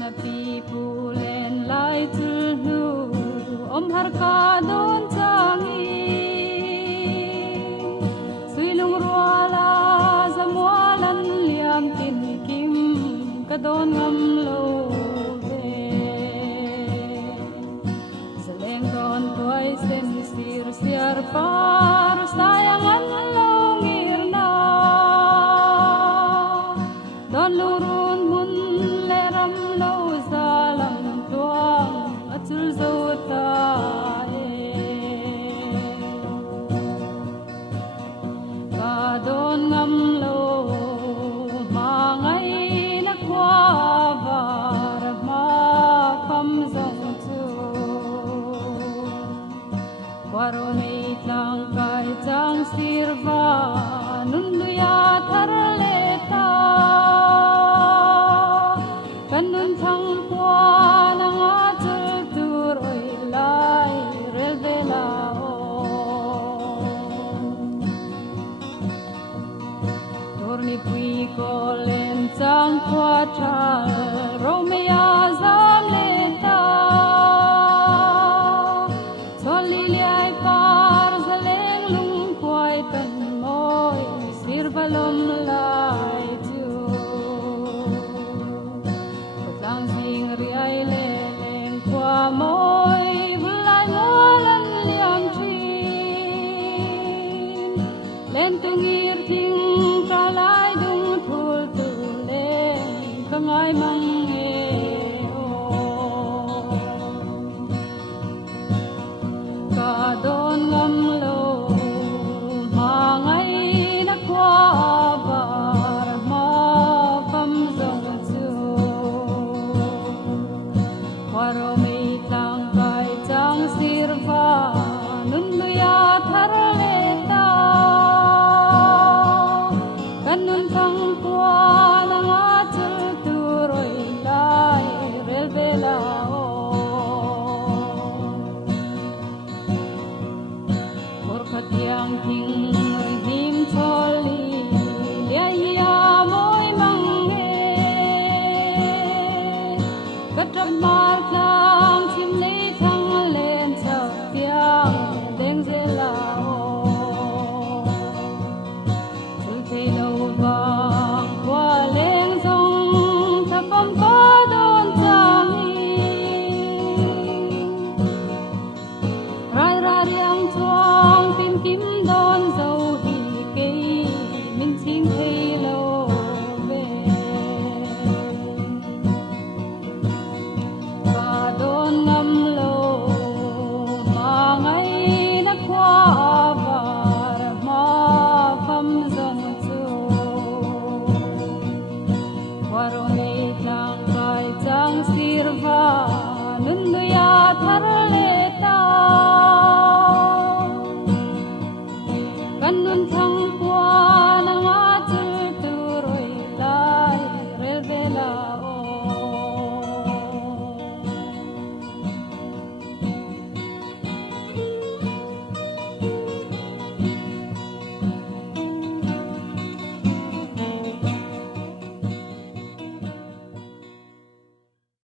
na pipu lenlai chul nu om har ka don changi suilung ruala zamwalan liam tin kim ka don ngam lo ve seleng don toy sen sir siar par sayangan lo ngirna don lurun mun leram lo zalam tuang achul zota ka don ngam lo mangai na kwa var ma kham zong chu waroni tlang kai chang sirva nunduya thar leta kanun thang kwa nang achul tur oi lai rel vela torni pui ko len chang kwa thal romea zam leta choli liai par zaleng lung kwai kan moi sirvalom lai tu lang sing riai le leng kwa moi vulai molan liam thin len tungir thing ka lai dung thul tu leng ka ngai mang e o ka